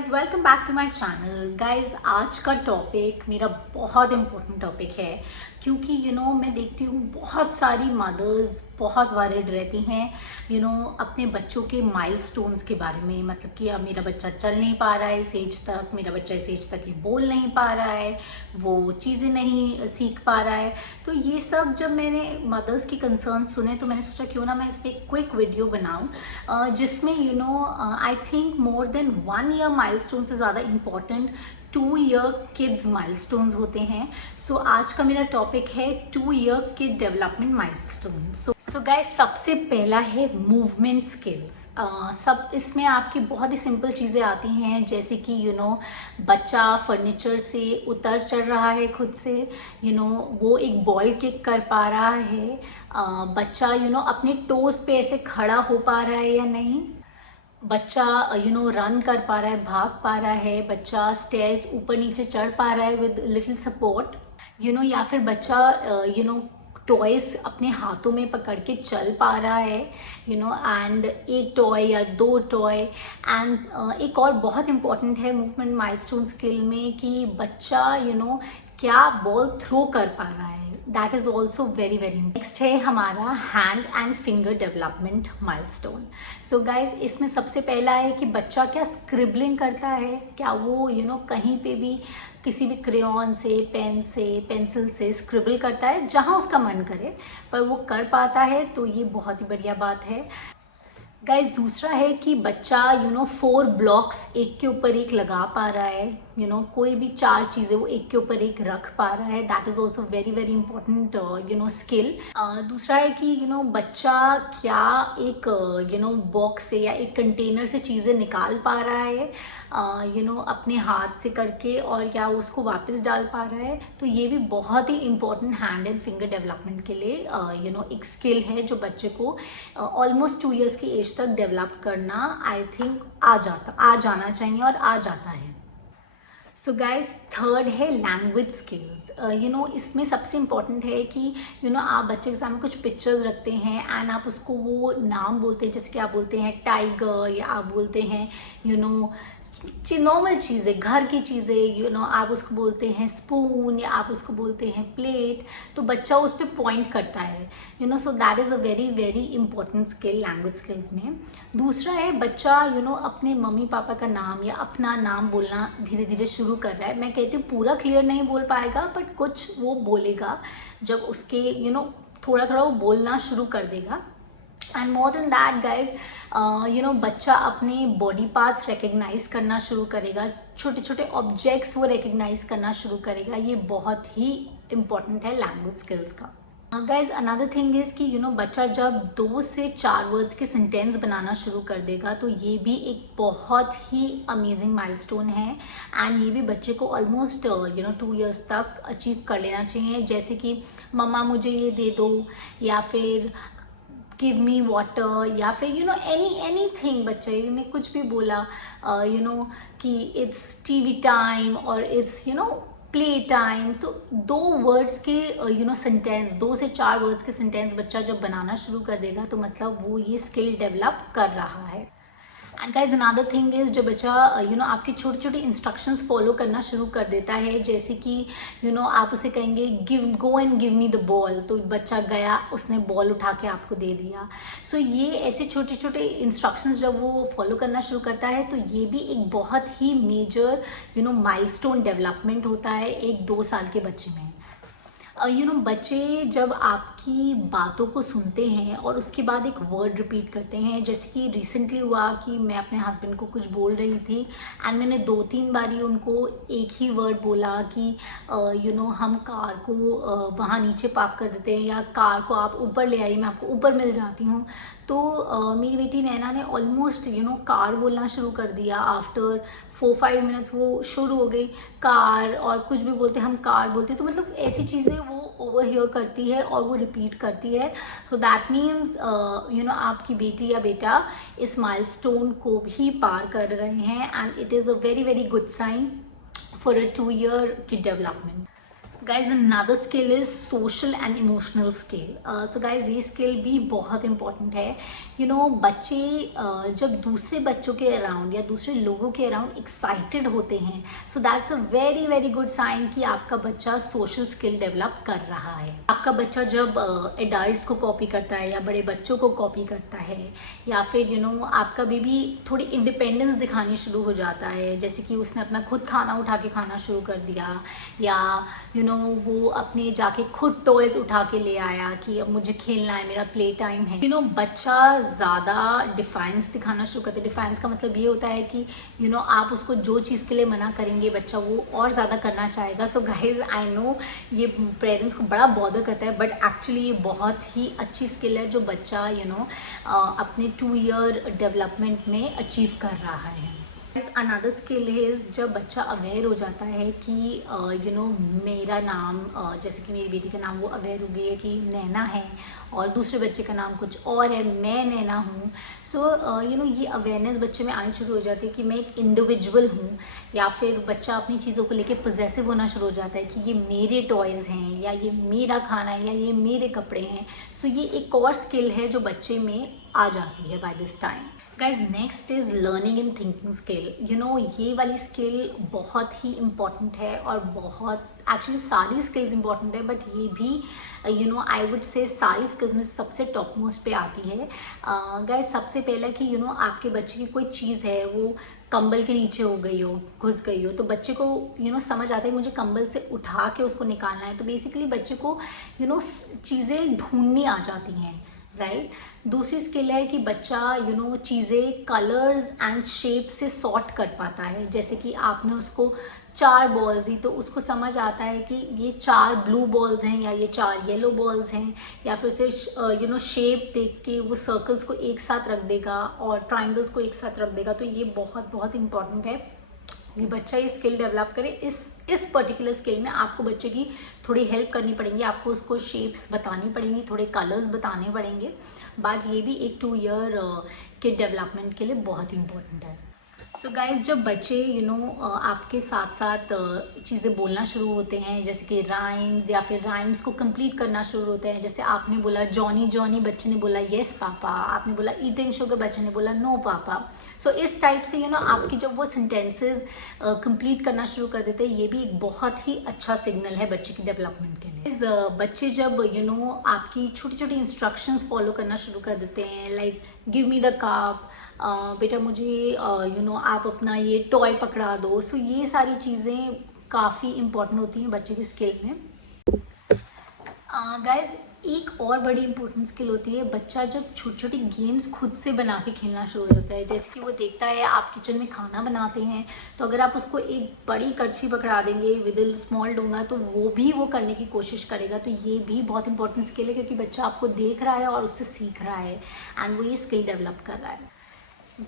Guys, welcome back to my channel. Guys, आज का topic मेरा बहुत इम्पोर्टेंट टॉपिक है क्योंकि मैं देखती हूँ बहुत सारी मदर्स बहुत वरीड रहती हैं अपने बच्चों के माइलस्टोन्स के बारे में। मतलब कि अब मेरा बच्चा चल नहीं पा रहा है इस एज तक, मेरा बच्चा इस एज तक ये बोल नहीं पा रहा है, वो चीज़ें नहीं सीख पा रहा है। तो ये सब जब मैंने मदर्स की कंसर्न सुने तो मैंने सोचा क्यों ना मैं इस पर एक क्विक वीडियो बनाऊँ जिसमें I think more than 1 year milestone से ज़्यादा इम्पॉर्टेंट 2 ईयर किड्स माइलस्टोन्स होते हैं। सो आज का मेरा टॉपिक है 2 year kid development milestone. So guys, सबसे पहला है मूवमेंट स्किल्स। सब इसमें आपकी बहुत ही सिंपल चीज़ें आती हैं, जैसे कि बच्चा फर्नीचर से उतर चढ़ रहा है खुद से, वो एक बॉल किक कर पा रहा है, बच्चा अपने टोज पे ऐसे खड़ा हो पा रहा है या नहीं, बच्चा रन कर पा रहा है, भाग पा रहा है, बच्चा स्टेयर्स ऊपर नीचे चढ़ पा रहा है विद लिटिल सपोर्ट, या फिर बच्चा टॉयज अपने हाथों में पकड़ के चल पा रहा है, एंड एक टॉय या 2 टॉय। एंड एक और बहुत इंपॉर्टेंट है मूवमेंट माइलस्टोन स्किल में कि बच्चा क्या बॉल थ्रो कर पा रहा है। That is also very very. Next है हमारा hand and finger development milestone. So guys, इसमें सबसे पहला है कि बच्चा क्या स्क्रिबलिंग करता है, क्या वो कहीं पे भी किसी भी क्रेयॉन से, पेन से, पेंसिल से स्क्रिबल करता है जहाँ उसका मन करे, पर वो कर पाता है, तो ये बहुत ही बढ़िया बात है। गाइज, दूसरा है कि बच्चा 4 ब्लॉक्स एक के ऊपर एक लगा पा रहा है, कोई भी 4 चीज़ें वो एक के ऊपर एक रख पा रहा है। That is also very very important skill. दूसरा है कि बच्चा क्या एक बॉक्स से या एक कंटेनर से चीज़ें निकाल पा रहा है अपने हाथ से करके, और क्या उसको वापस डाल पा रहा है। तो ये भी बहुत ही important hand and finger development के लिए एक स्किल है जो बच्चे को ऑलमोस्ट 2 ईयर्स की एज तक डेवलप करना आई थिंक आ जाना चाहिए और आ जाता है। सो गाइज, थर्ड है लैंग्वेज स्किल्स। इसमें सबसे इम्पॉर्टेंट है कि आप बच्चे के सामने कुछ पिक्चर्स रखते हैं एंड आप उसको वो नाम बोलते हैं, जैसे कि आप बोलते हैं टाइगर, या आप बोलते हैं नॉर्मल चीज़ें, घर की चीज़ें, आप उसको बोलते हैं स्पून, या आप उसको बोलते हैं प्लेट, तो बच्चा उस पर पॉइंट करता है so that is a very very important skill language skills में। दूसरा है बच्चा अपने मम्मी पापा का नाम या अपना नाम बोलना धीरे धीरे शुरू कर रहा है। मैं कहती हूँ पूरा क्लियर नहीं बोल पाएगा, बट कुछ वो बोलेगा जब उसके थोड़ा थोड़ा वो बोलना शुरू कर देगा। And more than that guys, बच्चा अपने बॉडी पार्ट्स रिकग्नाइज करना शुरू करेगा, छोटे छोटे ऑब्जेक्ट्स वो रिकग्नाइज करना शुरू करेगा। ये बहुत ही इम्पॉर्टेंट है लैंग्वेज स्किल्स का। गाइज, अनदर थिंग इज़ कि बच्चा जब 2 से 4 वर्ड्स के सेंटेंस बनाना शुरू कर देगा, तो ये भी एक बहुत ही अमेजिंग माइलस्टोन है। एंड ये भी बच्चे को ऑलमोस्ट 2 ईयर्स तक अचीव कर लेना चाहिए, जैसे कि मम्मा मुझे ये दे दो, या फिर गिव मी वाटर, या फिर एनी थिंग। बच्चे ने कुछ भी बोला कि इट्स टीवी टाइम और इट्स प्ले टाइम, तो 2 वर्ड्स के सेंटेंस, 2 से 4 वर्ड्स के सेंटेंस बच्चा जब बनाना शुरू कर देगा, तो मतलब वो ये स्किल डेवलप कर रहा है। And guys, another thing is, जो बच्चा आपके छोटे छोटे इंस्ट्रक्शंस फॉलो करना शुरू कर देता है, जैसे कि आप उसे कहेंगे go and give me the ball, तो बच्चा गया, उसने बॉल उठा के आपको दे दिया। सो ये ऐसे छोटे छोटे इंस्ट्रक्शंस जब वो फॉलो करना शुरू करता है, तो ये भी एक बहुत ही मेजर माइलस्टोन डेवलपमेंट होता है एक 2 साल के बच्चे में। बच्चे जब आपकी बातों को सुनते हैं और उसके बाद एक वर्ड रिपीट करते हैं, जैसे कि रिसेंटली हुआ कि मैं अपने हस्बैंड को कुछ बोल रही थी एंड मैंने 2-3 बारी उनको एक ही वर्ड बोला कि हम कार को वहाँ नीचे पार्क कर देते हैं, या कार को आप ऊपर ले आइए, मैं आपको ऊपर मिल जाती हूँ। तो मेरी बेटी नैना ने ऑलमोस्ट कार बोलना शुरू कर दिया। आफ्टर 4-5 मिनट्स वो शुरू हो गई कार, और कुछ भी बोलते हम कार बोलते, तो मतलब ऐसी चीज़ें वो ओवरहियर करती है और वो रिपीट करती है। तो दैट मीन्स आपकी बेटी या बेटा इस माइलस्टोन को भी पार कर रहे हैं, and it is a very very good sign for a 2 year kid development. Guys another skill is social and emotional skill. So guys ये स्किल भी बहुत इंपॉर्टेंट है। बच्चे जब दूसरे बच्चों के अराउंड या दूसरे लोगों के अराउंड एक्साइटेड होते हैं, so that's a very very good sign कि आपका बच्चा सोशल स्किल डेवलप कर रहा है। आपका बच्चा जब एडल्ट्स को कॉपी करता है या बड़े बच्चों को कॉपी करता है, या फिर आपका बेबी थोड़ी इंडिपेंडेंस दिखानी शुरू हो जाता है, जैसे कि उसने अपना खुद खाना उठा के खाना शुरू कर दिया, या वो अपने जाके खुद टॉयज उठा के ले आया कि अब मुझे खेलना है, मेरा प्ले टाइम है। बच्चा ज़्यादा डिफाइंस दिखाना शुरू करते हैं। डिफाइंस का मतलब ये होता है कि आप उसको जो चीज़ के लिए मना करेंगे बच्चा वो और ज़्यादा करना चाहेगा। सो गाइज आई नो ये पेरेंट्स को बड़ा बॉदर करता है, बट एक्चुअली ये बहुत ही अच्छी स्किल है जो बच्चा अपने 2 ईयर डेवलपमेंट में अचीव कर रहा है। अनदर स्किल इज जब बच्चा अवेयर हो जाता है कि मेरा नाम जैसे कि मेरी बेटी का नाम वो अवेयर हो गई है कि नैना है और दूसरे बच्चे का नाम कुछ और है, मैं नैना हूँ। सो ये अवेयरनेस बच्चे में आनी शुरू हो जाती है कि मैं एक इंडिविजुअल हूँ, या फिर बच्चा अपनी चीज़ों को लेके पॉजेसिव होना शुरू हो जाता है कि ये मेरे टॉयज़ हैं, या ये मेरा खाना है, या ये मेरे कपड़े हैं। सो ये एक और स्किल है जो बच्चे में आ जाती है by this time. Guys next is learning in thinking skill. ये वाली स्किल बहुत ही इम्पॉर्टेंट है, और बहुत एक्चुअली सारी स्किल्स इम्पॉर्टेंट है, बट ये भी आई वुड से सारी स्किल्स में सबसे टॉप मोस्ट पे आती है। गाइज सबसे पहला कि आपके बच्चे की कोई चीज़ है वो कंबल के नीचे हो गई हो, घुस गई हो, तो बच्चे को समझ आता है मुझे कंबल से उठा के उसको निकालना है। तो बेसिकली बच्चे को चीज़ें ढूंढनी आ जाती हैं, राइट। दूसरी स्किल है कि बच्चा चीज़ें कलर्स एंड शेप से सॉर्ट कर पाता है। जैसे कि आपने उसको 4 बॉल्स दी तो उसको समझ आता है कि ये 4 ब्लू बॉल्स हैं या ये 4 येलो बॉल्स हैं, या फिर उसे शेप देख के वो सर्कल्स को एक साथ रख देगा और ट्राइंगल्स को एक साथ रख देगा। तो ये बहुत बहुत इंपॉर्टेंट है कि बच्चा ये स्किल डेवलप करे। इस पर्टिकुलर स्किल में आपको बच्चे की थोड़ी हेल्प करनी पड़ेगी, आपको उसको शेप्स बतानी पड़ेंगी, थोड़े कलर्स बताने पड़ेंगे, बट ये भी एक 2 ईयर के डेवलपमेंट के लिए बहुत इंपॉर्टेंट है। सो गाइज जब बच्चे आपके साथ साथ चीज़ें बोलना शुरू होते हैं, जैसे कि राइम्स, या फिर राइम्स को कंप्लीट करना शुरू होते हैं, जैसे आपने बोला जॉनी जॉनी, बच्चे ने बोला येस पापा, आपने बोला ईटिंग शुगर, बच्चे ने बोला नो पापा। सो इस टाइप से आपकी जब वो सेंटेंसेस कंप्लीट करना शुरू कर देते हैं, ये भी एक बहुत ही अच्छा सिग्नल है बच्चे की डेवलपमेंट के लिए। बच्चे जब आपकी छोटी छोटी इंस्ट्रक्शंस फॉलो करना शुरू कर देते हैं, like give me the cup, बेटा मुझे आप अपना ये टॉय पकड़ा दो। सो ये सारी चीज़ें काफ़ी इम्पोर्टेंट होती हैं बच्चे की स्किल में। गाइज एक और बड़ी इंपॉर्टेंट स्किल होती है बच्चा जब छोटी छोटी गेम्स खुद से बना के खेलना शुरू हो जाता है। जैसे कि वो देखता है आप किचन में खाना बनाते हैं, तो अगर आप उसको एक बड़ी कड़छी पकड़ा देंगे विद इन स्मॉल डोंगा, तो वो करने की कोशिश करेगा। तो ये भी बहुत इंपॉर्टेंट स्किल है, क्योंकि बच्चा आपको देख रहा है और उससे सीख रहा है, एंड वो ये स्किल डेवलप कर रहा है।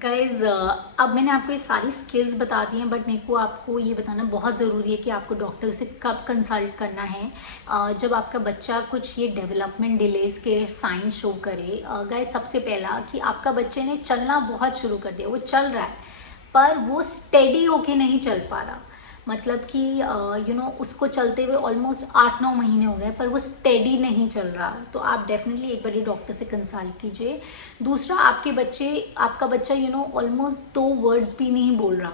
गाइज अब मैंने आपको ये सारी स्किल्स बता दी हैं, बट मेरे को आपको ये बताना बहुत ज़रूरी है कि आपको डॉक्टर से कब कंसल्ट करना है जब आपका बच्चा कुछ ये डेवलपमेंट डिलेज के साइन शो करे। गाइज सबसे पहला कि आपका बच्चे ने चलना बहुत शुरू कर दिया, वो चल रहा है पर वो स्टेडी होके नहीं चल पा रहा। मतलब कि उसको चलते हुए ऑलमोस्ट 8-9 महीने हो गए, पर वो स्टेडी नहीं चल रहा। तो आप डेफिनेटली एक बार डॉक्टर से कंसल्ट कीजिए। दूसरा, आपका बच्चा ऑलमोस्ट 2 वर्ड्स भी नहीं बोल रहा।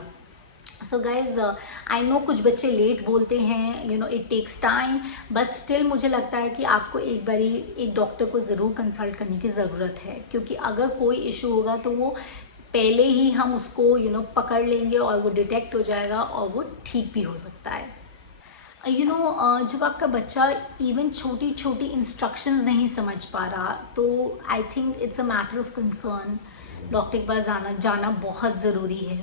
सो गाइज आई नो कुछ बच्चे लेट बोलते हैं, it takes time, but still मुझे लगता है कि आपको एक बारी एक डॉक्टर को ज़रूर कंसल्ट करने की ज़रूरत है, क्योंकि अगर कोई इशू होगा तो वो पहले ही हम उसको पकड़ लेंगे और वो डिटेक्ट हो जाएगा और वो ठीक भी हो सकता है। जब आपका बच्चा इवन छोटी छोटी इंस्ट्रक्शंस नहीं समझ पा रहा, तो I think it's a matter of concern, doctor के पास जाना बहुत ज़रूरी है।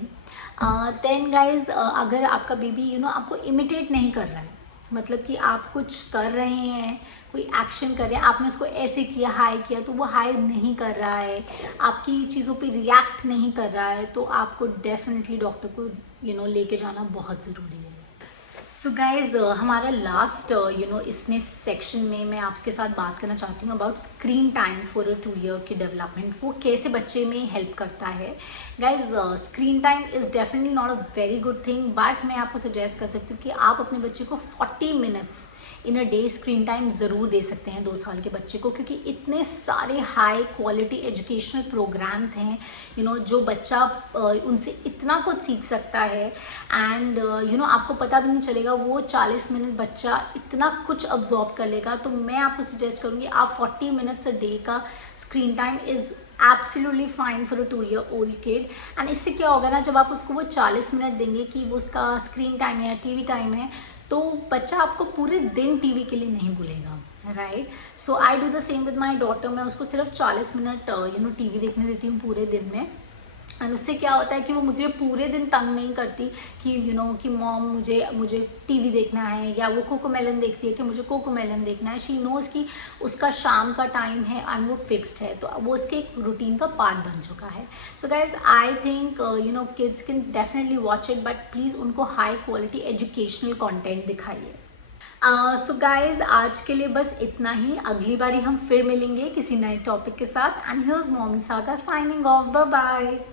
देन गाइज अगर आपका बेबी आपको इमिटेट नहीं कर रहा है, मतलब कि आप कुछ कर रहे हैं, कोई एक्शन कर रहे हैं, आपने उसको ऐसे किया, हाई किया, तो वो हाई नहीं कर रहा है, आपकी चीज़ों पे रिएक्ट नहीं कर रहा है, तो आपको डेफिनेटली डॉक्टर को लेके जाना बहुत ज़रूरी है। सो गाइज हमारा लास्ट इसमें सेक्शन में मैं आपके साथ बात करना चाहती हूँ about screen time for a 2 year की डेवलपमेंट, वो कैसे बच्चे में हेल्प करता है। Guys screen time is definitely not a very good thing, but मैं आपको सजेस्ट कर सकती हूँ कि आप अपने बच्चे को 40 minutes in a day screen time ज़रूर दे सकते हैं 2 साल के बच्चे को, क्योंकि इतने सारे हाई क्वालिटी एजुकेशनल प्रोग्राम्स हैं जो बच्चा उनसे इतना कुछ सीख सकता है। एंड आपको पता भी नहीं चलेगा, वो 40 मिनट बच्चा इतना कुछ अब्जॉर्ब कर लेगा। तो मैं आपको सजेस्ट करूँगी आप 40 मिनट्स अ डे का screen time is absolutely fine for a 2-year-old kid. And इससे क्या होगा ना, जब आप उसको वो 40 मिनट देंगे कि वो उसका स्क्रीन टाइम है या टीवी टाइम है, तो बच्चा आपको पूरे दिन टीवी के लिए नहीं भूलेगा, right. So I do the same with my daughter. मैं उसको सिर्फ 40 मिनट टीवी देखने देती हूँ पूरे दिन में। एंड उससे क्या होता है कि वो मुझे पूरे दिन तंग नहीं करती कि कि मॉम मुझे टीवी देखना है, या वो कोकोमेलन देखती है कि मुझे कोकोमेलन देखना है। शी नोज़ कि उसका शाम का टाइम है एंड वो फिक्स्ड है, तो वो उसके एक रूटीन का पार्ट बन चुका है। So guys I think kids can definitely watch it, but please उनको हाई क्वालिटी एजुकेशनल कॉन्टेंट दिखाइए। सो गाइज आज के लिए बस इतना ही। अगली बारी हम फिर मिलेंगे किसी नए टॉपिक के साथ। And here's mommy saga signing off, bye bye.